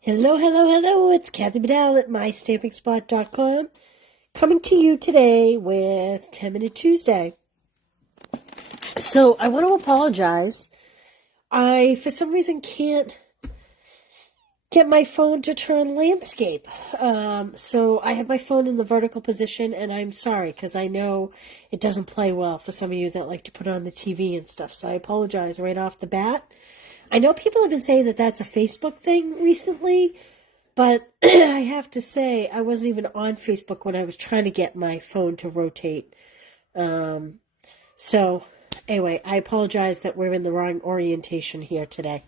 Hello, hello, hello. It's Kathy Bedell at MyStampingSpot.com coming to you today with 10-Minute Tuesday. So I want to apologize. I, for some reason, can't get my phone to turn landscape. So I have my phone in the vertical position, and I'm sorry because I know it doesn't play well for some of you that like to put on the TV and stuff. So I apologize right off the bat. I know people have been saying that that's a Facebook thing recently, but I have to say I wasn't even on Facebook when I was trying to get my phone to rotate. So anyway, I apologize that we're in the wrong orientation here today.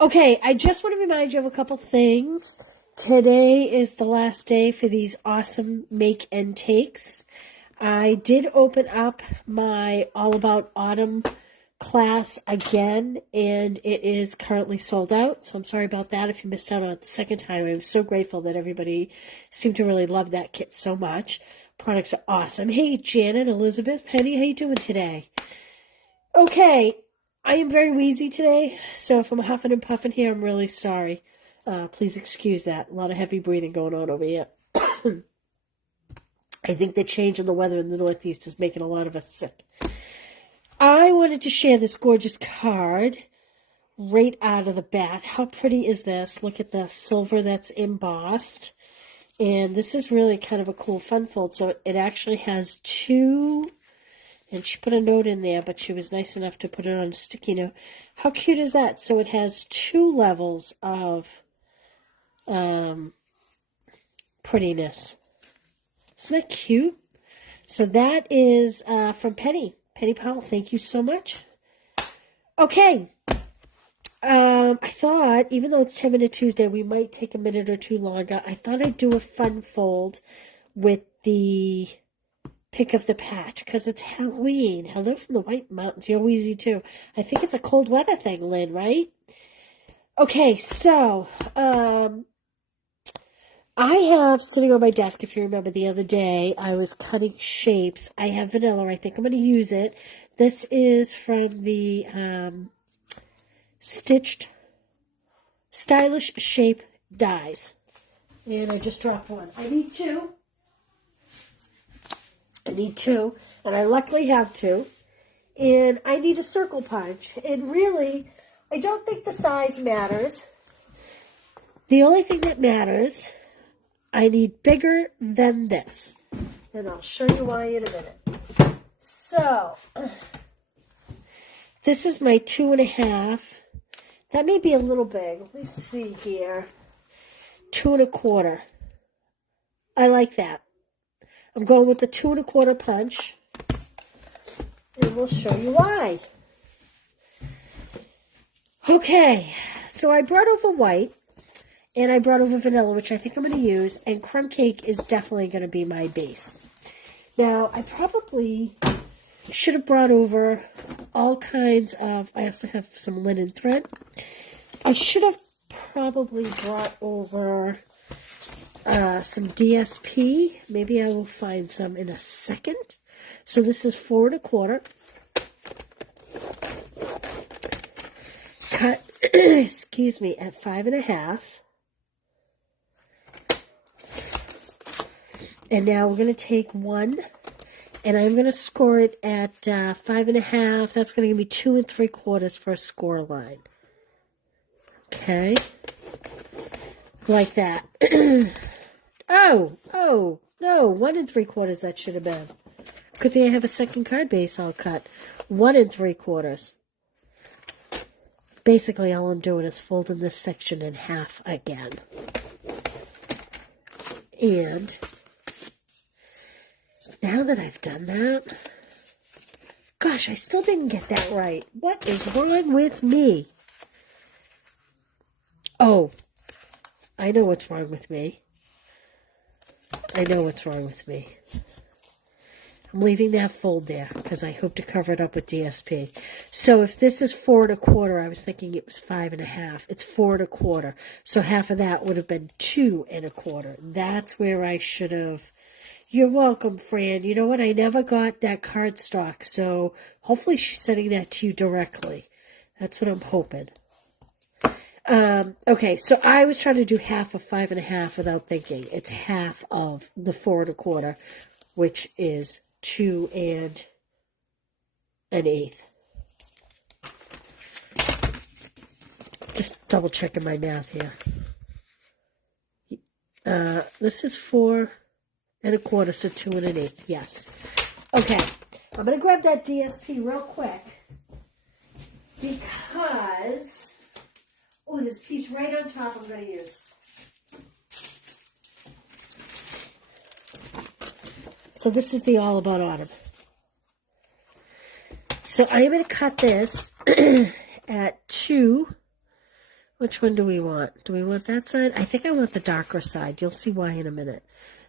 Okay, I just want to remind you of a couple things. Today is the last day for these awesome make and takes. I did open up my All About Autumn class again, and it is currently sold out, so I'm sorry about that if you missed out on it the second time. I'm so grateful that everybody seemed to really love that kit so much. Products are awesome. Hey, Janet, Elizabeth, Penny, how you doing today? Okay, I am very wheezy today, so if I'm huffing and puffing here, I'm really sorry. Please excuse that. A lot of heavy breathing going on over here. I think the change in the weather in the Northeast is making a lot of us sick. I wanted to share this gorgeous card right out of the bat. How pretty is this? Look at the silver that's embossed. And this is really kind of a cool fun fold. So it actually has two, and she put a note in there, but she was nice enough to put it on a sticky note. How cute is that? So it has two levels of prettiness. Isn't that cute? So that is from Penny. Penny Powell, thank you so much. Okay. I thought, even though it's 10-Minute Tuesday, we might take a minute or two longer. I thought I'd do a fun fold with the pick of the patch because it's Halloween. Hello from the White Mountains. You're wheezy too. I think it's a cold weather thing, Lynn, right? Okay, so I have sitting on my desk, if you remember the other day, I was cutting shapes. I have vanilla. I think I'm going to use it. This is from the Stitched Stylish Shape Dies. And I just dropped one. I need two. And I luckily have two. And I need a circle punch. And really, I don't think the size matters. The only thing that matters, I need bigger than this. And I'll show you why in a minute. So, this is my 2.5. That may be a little big. Let me see here. 2.25. I like that. I'm going with the 2.25 punch. And we'll show you why. Okay, so I brought over white. And I brought over vanilla, which I think I'm going to use. And crumb cake is definitely going to be my base. Now, I probably should have brought over all kinds of... I also have some linen thread. I should have probably brought over some DSP. Maybe I will find some in a second. So this is 4.25. Cut, excuse me, at 5.5. And now we're going to take one, and I'm going to score it at 5.5. That's going to give me 2 3/4 for a score line. Okay. Like that. Oh, no, 1 3/4 that should have been. Good thing I have a second card base I'll cut. 1 3/4. Basically, all I'm doing is folding this section in half again. And now that I've done that, gosh, I still didn't get that right. What is wrong with me? Oh, I know what's wrong with me. I'm leaving that fold there because I hope to cover it up with DSP. So if this is 4.25, I was thinking it was 5.5. It's 4.25. So half of that would have been 2.25. That's where I should have. You're welcome, Fran. You know what? I never got that cardstock, so hopefully she's sending that to you directly. That's what I'm hoping. Okay, so I was trying to do half of 5.5 without thinking. It's half of the 4 1/4, which is 2 1/8. Just double checking my math here. This is 4 1/4, so 2 1/8. Yes. Okay, I'm gonna grab that DSP real quick because this piece right on top I'm gonna use. So this is the All About Autumn. So I'm going to cut this at 2. Which one do we want? Do we want that side? I think I want the darker side. You'll see why in a minute.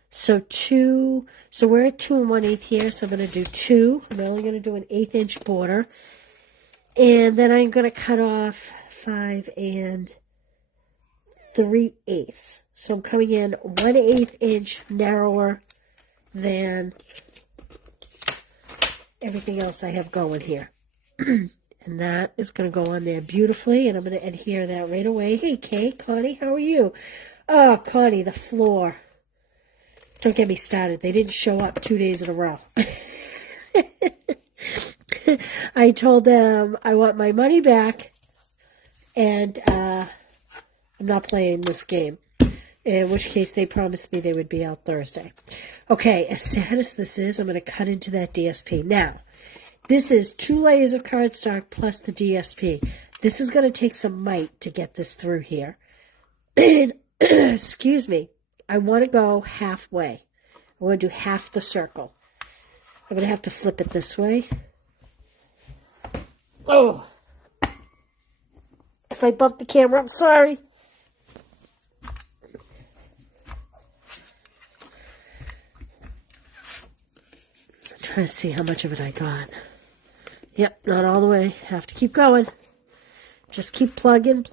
So 2. So we're at 2 1/8 here. So I'm going to do 2. I'm only going to do an 1/8 inch border. And then I'm going to cut off 5 3/8. So I'm coming in 1/8 inch narrower than everything else I have going here. And that is going to go on there beautifully, and I'm going to adhere that right away. Hey, Kay, Connie, how are you? Oh, Connie, the floor. Don't get me started. They didn't show up 2 days in a row. I told them I want my money back, and I'm not playing this game. In which case, they promised me they would be out Thursday. Okay, as sad as this is, I'm going to cut into that DSP. Now, this is 2 layers of cardstock plus the DSP. This is going to take some might to get this through here. Excuse me. I want to go halfway. I want to do half the circle. I'm going to have to flip it this way. Oh! If I bump the camera, I'm sorry. Trying to see how much of it I got. Yep, not all the way. Have to keep going. Just keep plugging.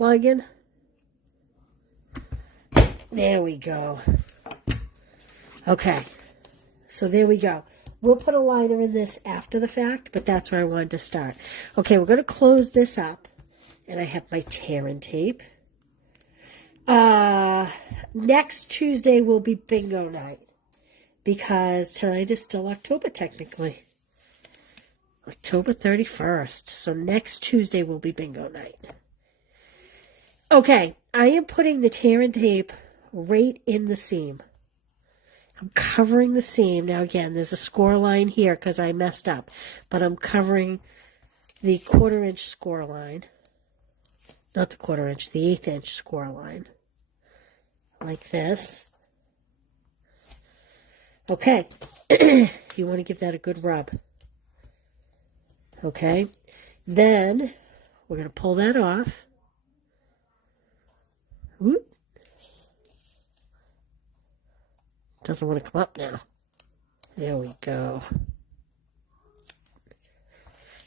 There we go. Okay, so there we go. We'll put a liner in this after the fact, but that's where I wanted to start. Okay, we're going to close this up, and I have my tear-in tape. Next Tuesday will be bingo night. Because tonight is still October, technically. October 31st. So next Tuesday will be bingo night. Okay, I am putting the tear-in tape right in the seam. I'm covering the seam. Now, again, there's a score line here because I messed up. But I'm covering the 1/4 inch score line. Not the 1/4 inch, the 1/8 inch score line. Like this. Okay, you want to give that a good rub. Okay, then we're going to pull that off. Whoop. Doesn't want to come up now. There we go.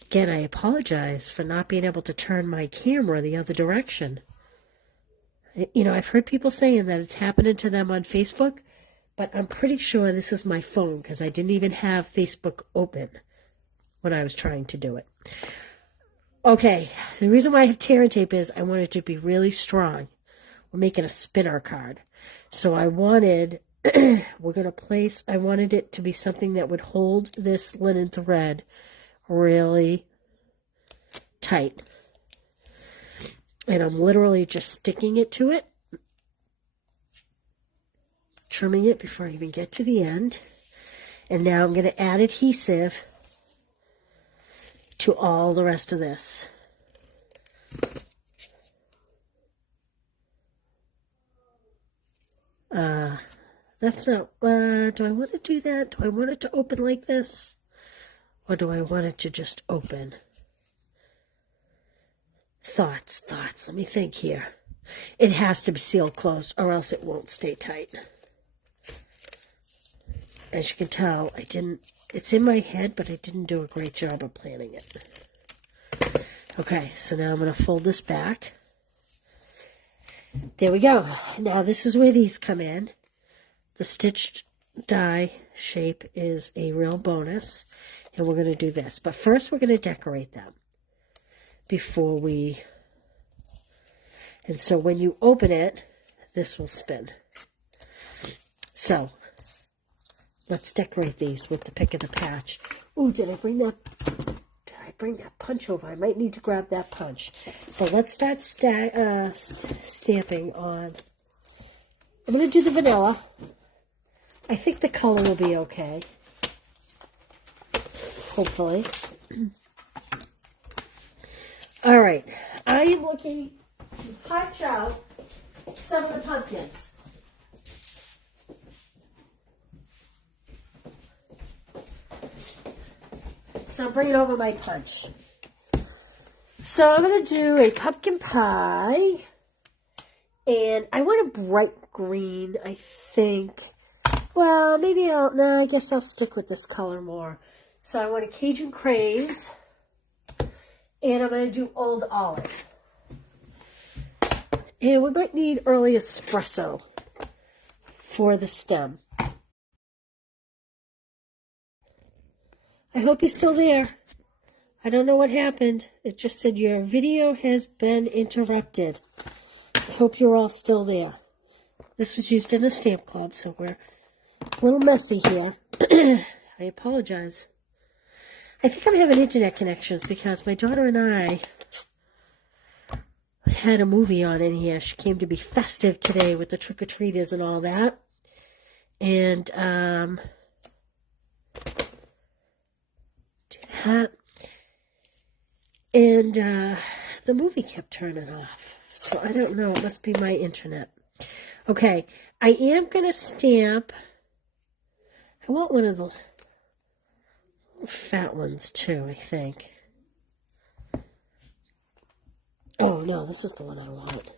Again, I apologize for not being able to turn my camera the other direction. You know, I've heard people saying that it's happening to them on Facebook. But I'm pretty sure this is my phone because I didn't even have Facebook open when I was trying to do it. Okay, the reason why I have tear-in tape is I want it to be really strong. We're making a spinner card. So I wanted, I wanted it to be something that would hold this linen thread really tight. And I'm literally just sticking it to it. Trimming it before I even get to the end. And now I'm going to add adhesive to all the rest of this. That's not, do I want to do that? Do I want it to open like this? Or do I want it to just open? Thoughts. Let me think here. It has to be sealed closed or else it won't stay tight. As you can tell, it's in my head, but I didn't do a great job of planning it. Okay, so now I'm going to fold this back. There we go. Now this is where these come in. The stitched die shape is a real bonus, and we're going to do this. But first we're going to decorate them before we... And so when you open it, this will spin. So let's decorate these with the pick of the patch. Ooh, did I bring that punch over? I might need to grab that punch. But let's start stamping on. I'm going to do the vanilla. I think the color will be okay. Hopefully. All right. I am looking to punch out some of the pumpkins. So I'm bringing over my punch. So I'm going to do a pumpkin pie. And I want a bright green, I think. Well, maybe I guess I'll stick with this color more. So I want a Cajun Craze. And I'm going to do Old Olive. And we might need early espresso for the stem. I hope you're still there. I don't know what happened. It just said your video has been interrupted. I hope you're all still there. This was used in a stamp club, so we're a little messy here. I apologize. I think I'm having internet connections because my daughter and I had a movie on in here. She came to be festive today with the trick-or-treaters and all that. And, do that. And, the movie kept turning off. So I don't know. It must be my internet. Okay. I am going to stamp. I want one of the fat ones too, I think. Oh, no. This is the one I want.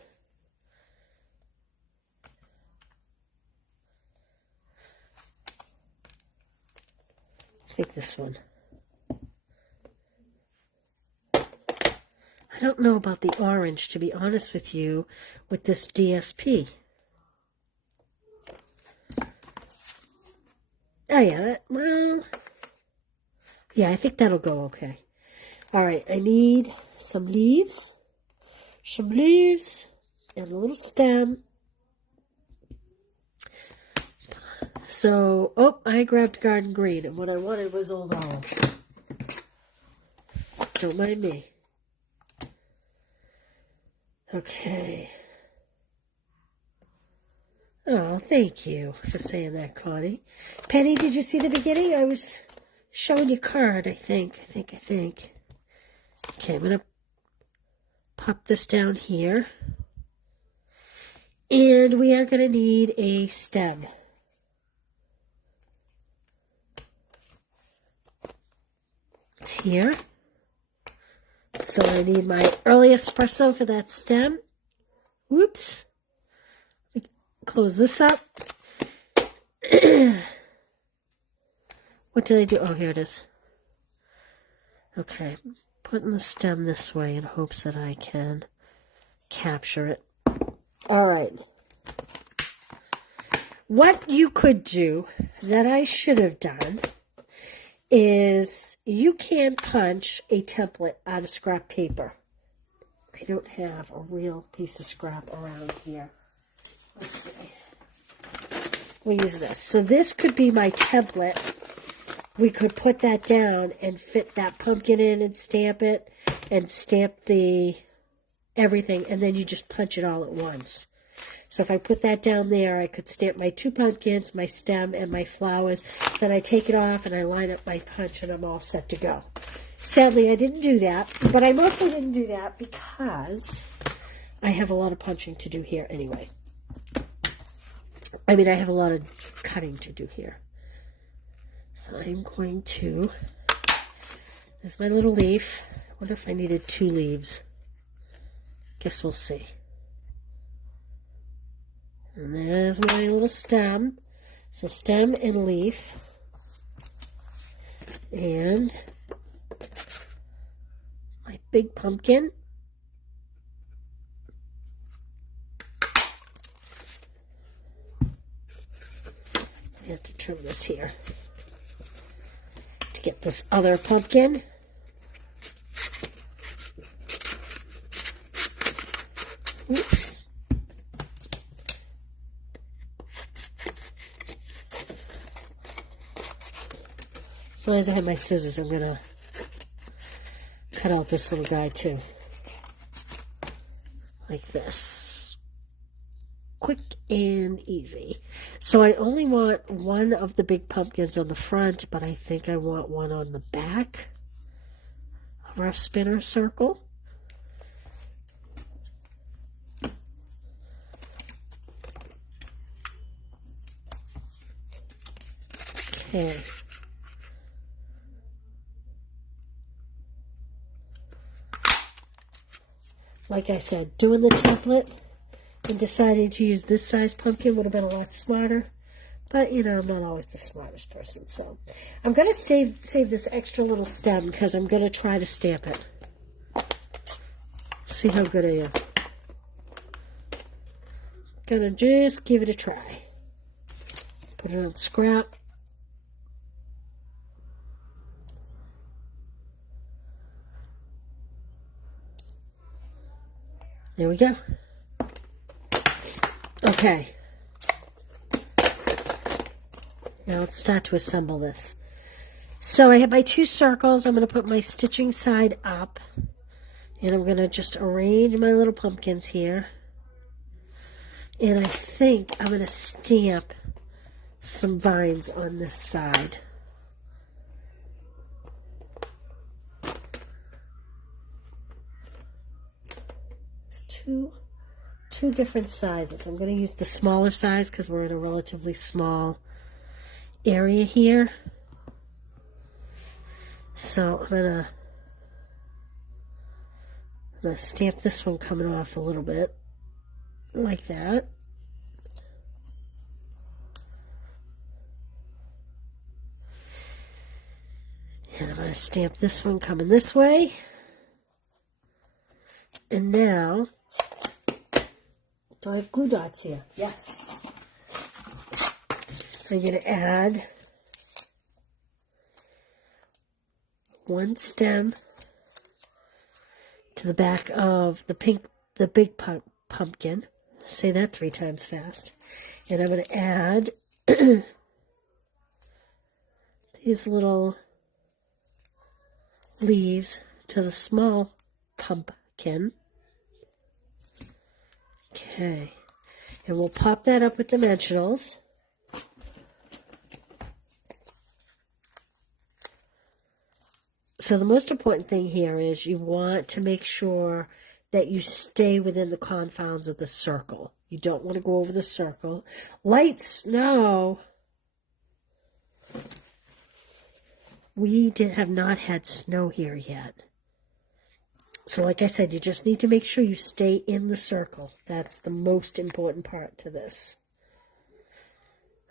I think this one. I don't know about the orange, to be honest with you, with this DSP. Oh, yeah, yeah, I think that'll go okay. All right, I need some leaves, and a little stem. So, I grabbed garden green, and what I wanted was Old Olive. Don't mind me. Okay. Oh, thank you for saying that, Connie. Penny, did you see the beginning? I was showing you card, I think. Okay, I'm going to pop this down here. And we are going to need a stem. It's here. So I need my early espresso for that stem. Whoops. Close this up. What did I do? Oh, here it is. Okay. Putting the stem this way in hopes that I can capture it. All right. What you could do that I should have done is you can punch a template out of scrap paper. I don't have a real piece of scrap around here. Let's see. We'll use this. So this could be my template. We could put that down and fit that pumpkin in and stamp it and stamp the everything, and then you just punch it all at once. So if I put that down there, I could stamp my 2 pumpkins, my stem, and my flowers. Then I take it off and I line up my punch and I'm all set to go. Sadly, I didn't do that, but I mostly didn't do that because I have a lot of punching to do here anyway. I mean, I have a lot of cutting to do here. So I'm going to, there's my little leaf. I wonder if I needed 2 leaves. Guess we'll see. And there's my little stem. So stem and leaf. And my big pumpkin. I have to trim this here to get this other pumpkin. Oops. So as I have my scissors, I'm going to cut out this little guy too. Like this. Quick and easy. So I only want one of the big pumpkins on the front, but I think I want one on the back of our spinner circle. Okay. Like I said, doing the template and deciding to use this size pumpkin would have been a lot smarter. But, you know, I'm not always the smartest person. So I'm going to save this extra little stem because I'm going to try to stamp it. See how good I am. Going to just give it a try. Put it on scrap. There we go. Okay. Now let's start to assemble this. So I have my 2 circles. I'm going to put my stitching side up. And I'm going to just arrange my little pumpkins here. And I think I'm going to stamp some vines on this side. Two different sizes. I'm going to use the smaller size because we're in a relatively small area here. So I'm going to stamp this one coming off a little bit like that. And I'm going to stamp this one coming this way. And now, do I have glue dots here? Yes. I'm going to add one stem to the back of the big pumpkin. Say that 3 times fast. And I'm going to add these little leaves to the small pumpkin. Okay, and we'll pop that up with dimensionals. So the most important thing here is you want to make sure that you stay within the confines of the circle. You don't want to go over the circle. Light snow. We have not had snow here yet. So like I said, you just need to make sure you stay in the circle. That's the most important part to this.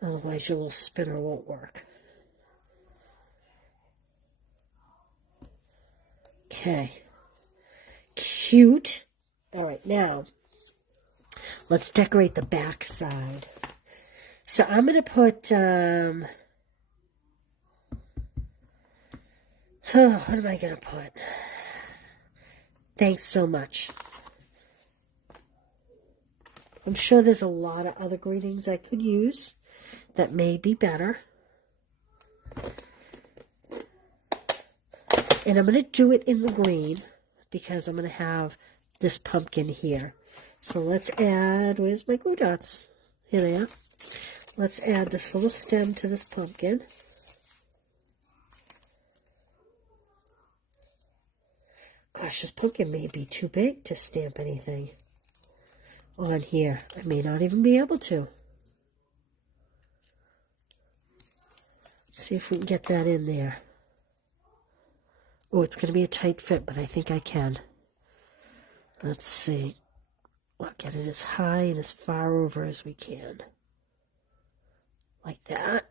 Otherwise your little spinner won't work. Okay. Cute. All right, now let's decorate the back side. So I'm going to put, what am I going to put? Thanks so much. I'm sure there's a lot of other greetings I could use that may be better. And I'm going to do it in the green because I'm going to have this pumpkin here. So let's add, where's my glue dots? Here they are. Let's add this little stem to this pumpkin. Gosh, this pumpkin may be too big to stamp anything on here. I may not even be able to. Let's see if we can get that in there. Oh, it's going to be a tight fit, but I think I can. Let's see. We'll get it as high and as far over as we can. Like that.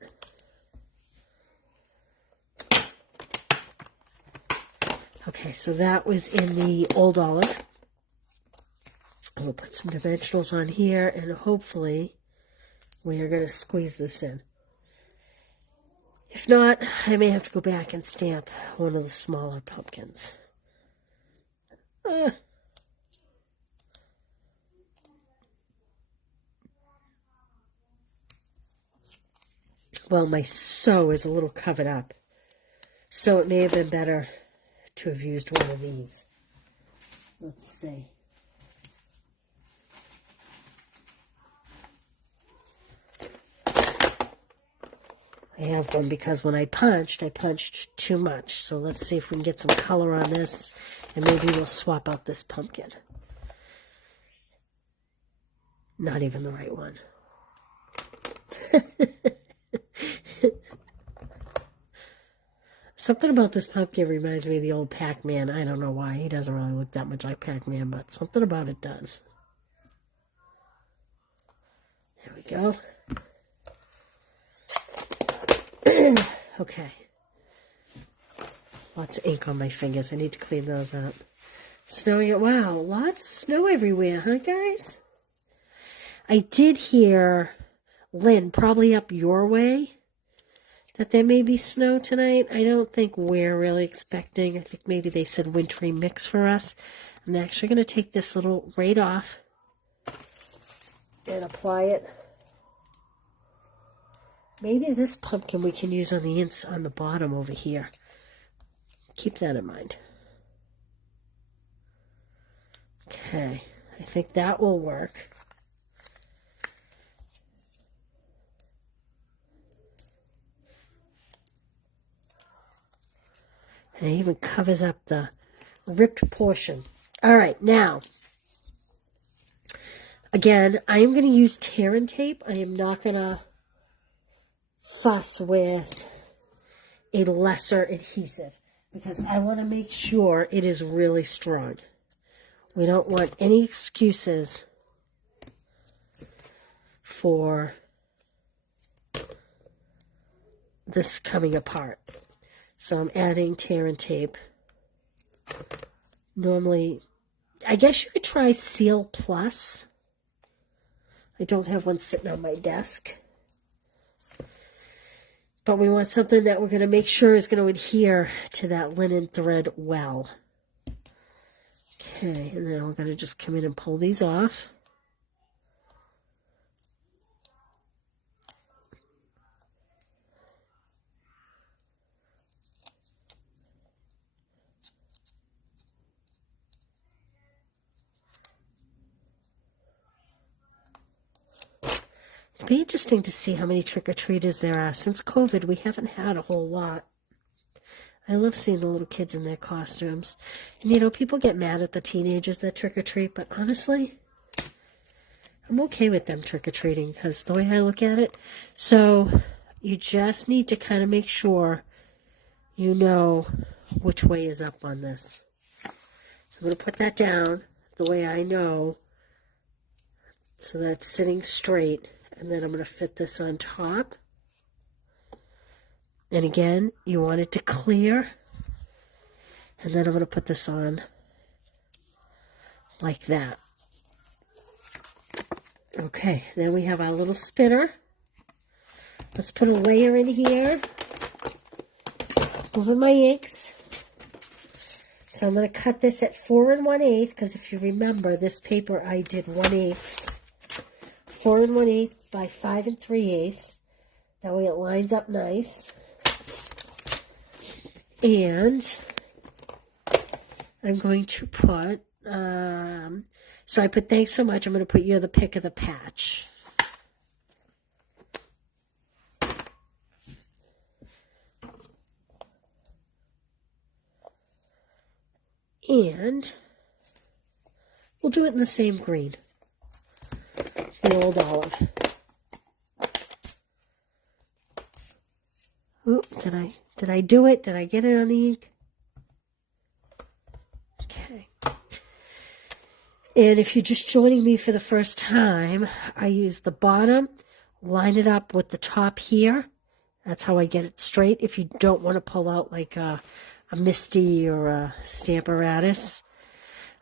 Okay, so that was in the old olive. We'll put some dimensionals on here, and hopefully we are going to squeeze this in. If not, I may have to go back and stamp one of the smaller pumpkins. Well, my sew is a little covered up. So it may have been better to have used one of these. Let's see. I have one because when I punched too much. So let's see if we can get some color on this, and maybe we'll swap out this pumpkin. Not even the right one. Something about this pumpkin reminds me of the old Pac-Man. I don't know why. He doesn't really look that much like Pac-Man, but something about it does. There we go. Okay. Lots of ink on my fingers. I need to clean those up. Snowing. Wow, lots of snow everywhere, huh, guys? I did hear, Lynn, probably up your way, that there may be snow tonight. I don't think we're really expecting. I think maybe they said wintry mix for us. I'm actually going to take this little right off and apply it. Maybe this pumpkin we can use on the bottom over here. Keep that in mind. Okay, I think that will work. And it even covers up the ripped portion. All right, now, again, I am going to use tear and tape. I am not going to fuss with a lesser adhesive because I want to make sure it is really strong. We don't want any excuses for this coming apart. So I'm adding tear and tape. Normally, I guess you could try Seal Plus. I don't have one sitting on my desk. But we want something that we're going to make sure is going to adhere to that linen thread well. Okay, and then we're going to just come in and pull these off. It'd be interesting to see how many trick-or-treaters there are. Since COVID, we haven't had a whole lot. I love seeing the little kids in their costumes. And, you know, people get mad at the teenagers that trick-or-treat, but honestly, I'm okay with them trick-or-treating because the way I look at it. So you just need to kind of make sure you know which way is up on this. So I'm going to put that down the way I know so that it's sitting straight. And then I'm going to fit this on top. And again, you want it to clear. And then I'm going to put this on like that. Okay, then we have our little spinner. Let's put a layer in here. Moving my inks. So I'm going to cut this at 4 1/8 because if you remember, this paper I did 1/8. 4 1/8 by 5 3/8. That way it lines up nice. And I'm going to put, so I put thanks so much. I'm going to put you're the pick of the patch. And we'll do it in the same green. The old olive. Ooh, did I do it? Did I get it on the ink? Okay. And if you're just joining me for the first time, I use the bottom, line it up with the top here. That's how I get it straight. If you don't want to pull out like a Misty or a Stampin'Up,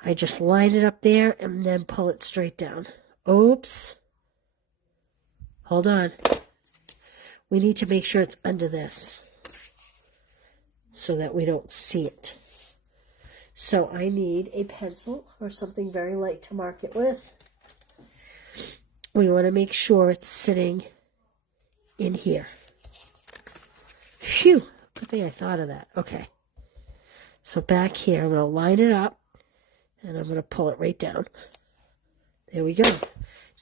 I just line it up there and then pull it straight down. Oops. Hold on. We need to make sure it's under this so that we don't see it. So I need a pencil or something very light to mark it with. We want to make sure it's sitting in here. Phew. Good thing I thought of that. Okay. So back here, I'm going to line it up, and I'm going to pull it right down. There we go.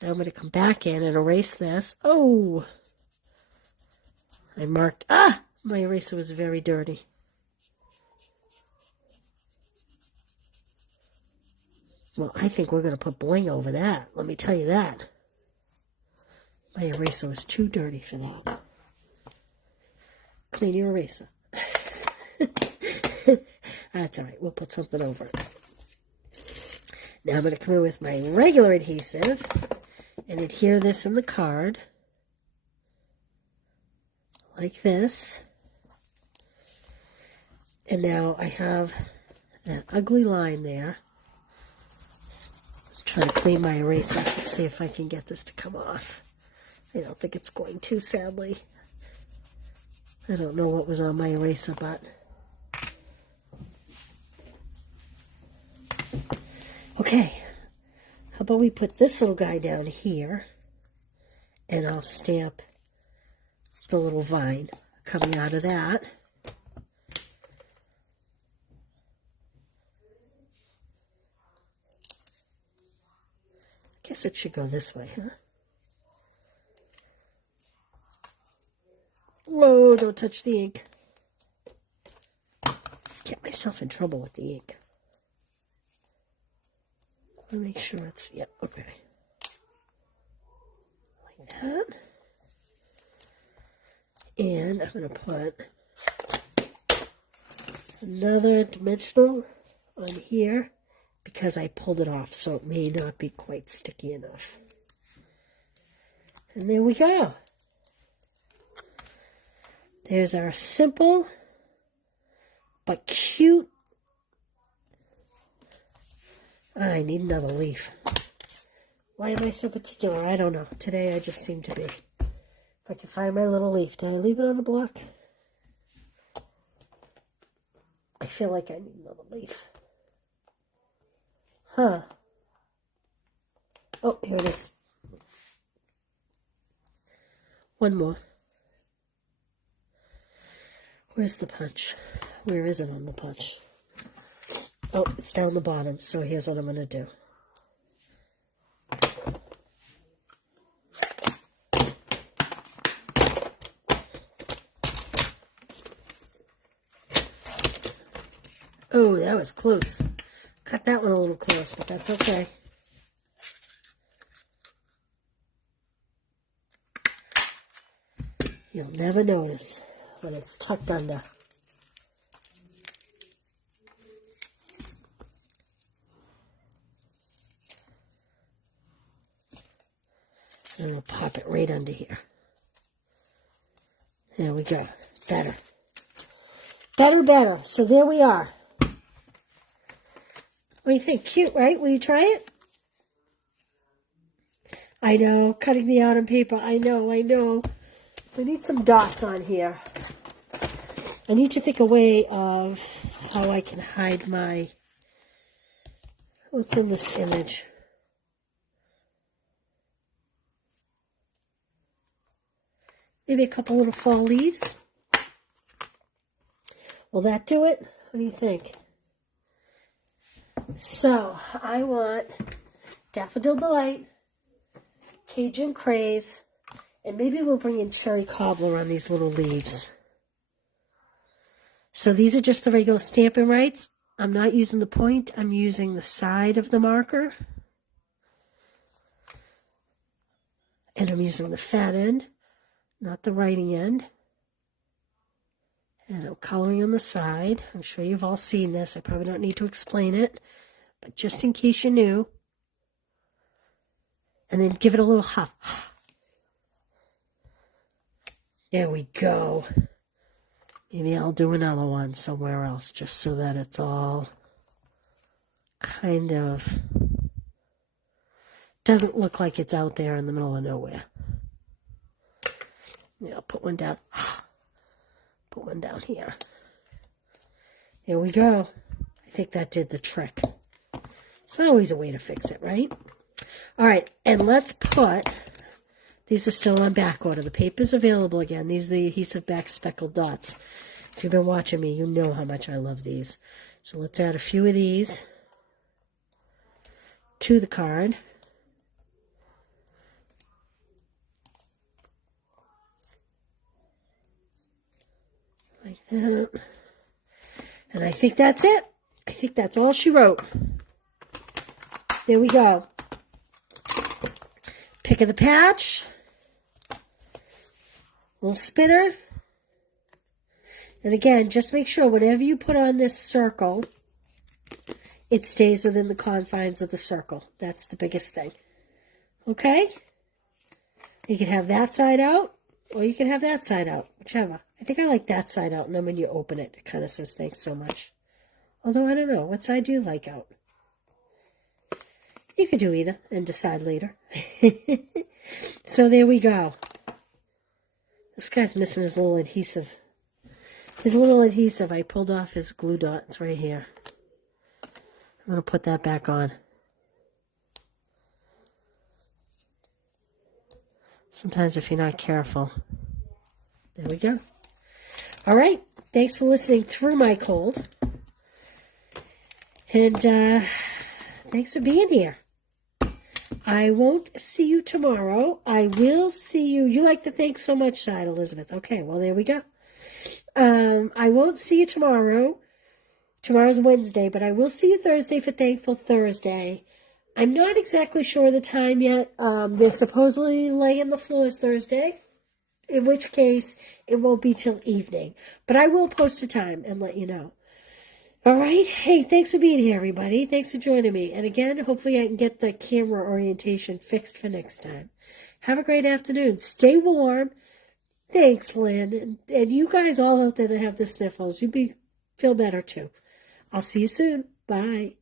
Now I'm going to come back in and erase this. Oh! I marked, my eraser was very dirty. Well, I think we're going to put bling over that. Let me tell you that. My eraser was too dirty for that. Clean your eraser. That's all right. We'll put something over it. Now I'm going to come in with my regular adhesive and adhere this in the card. Like this. And now I have that ugly line there. I'm trying to clean my eraser and see if I can get this to come off. I don't think it's going to, sadly. I don't know what was on my eraser, but... Okay, how about we put this little guy down here, and I'll stamp the little vine coming out of that. I guess it should go this way, huh? Whoa, don't touch the ink. Get myself in trouble with the ink. Make sure it's, yep, okay. Like that. And I'm going to put another dimensional on here because I pulled it off, so it may not be quite sticky enough. And there we go. There's our simple but cute. I need another leaf. Why am I so particular? I don't know. Today I just seem to be. If I can find my little leaf. Did I leave it on the block? I feel like I need another leaf. Huh. Oh, here it is. One more. Where's the punch? Where is it on the punch? Oh, it's down the bottom, so here's what I'm going to do. Oh, that was close. Cut that one a little close, but that's okay. You'll never notice when it's tucked under. I'm going to pop it right under here. There we go. Better. Better, better. So there we are. What do you think? Cute, right? Will you try it? I know. Cutting the autumn paper. I know, I know. We need some dots on here. I need to think a way of how I can hide my... What's in this image? Maybe a couple little fall leaves. Will that do it? What do you think? So, I want Daffodil Delight, Cajun Craze, and maybe we'll bring in Cherry Cobbler on these little leaves. So these are just the regular Stampin' Rights. I'm not using the point. I'm using the side of the marker. And I'm using the fat end, not the writing end. And I'm coloring on the side. I'm sure you've all seen this. I probably don't need to explain it. But just in case you knew. And then give it a little huff. There we go. Maybe I'll do another one somewhere else just so that it's all kind of... doesn't look like it's out there in the middle of nowhere. Yeah, I'll put one down. Put one down here. There we go. I think that did the trick. It's always a way to fix it, right? All right, and let's put... These are still on back order. The paper's available again. These are the adhesive back speckled dots. If you've been watching me, you know how much I love these. So let's add a few of these to the card. Like that. And I think that's it. I think that's all she wrote. There we go. Pick of the patch. Little spinner. And again, just make sure whatever you put on this circle, it stays within the confines of the circle. That's the biggest thing. Okay? You can have that side out, or you can have that side out, whichever. I think I like that side out, and then when you open it, it kind of says thanks so much. Although, I don't know. What side do you like out? You could do either and decide later. So there we go. This guy's missing his little adhesive. His little adhesive, I pulled off his glue dots right here. I'm going to put that back on. Sometimes if you're not careful. There we go. All right. Thanks for listening through my cold. And thanks for being here. I won't see you tomorrow. I will see you. You like the thanks so much side, Elizabeth. Okay, well, there we go. I won't see you tomorrow. Tomorrow's Wednesday, but I will see you Thursday for Thankful Thursday. I'm not exactly sure of the time yet. They're supposedly laying the floors Thursday, in which case it won't be till evening. But I will post a time and let you know. All right. Hey, thanks for being here, everybody. Thanks for joining me. And again, hopefully I can get the camera orientation fixed for next time. Have a great afternoon. Stay warm. Thanks, Lynn. And you guys all out there that have the sniffles, feel better too. I'll see you soon. Bye.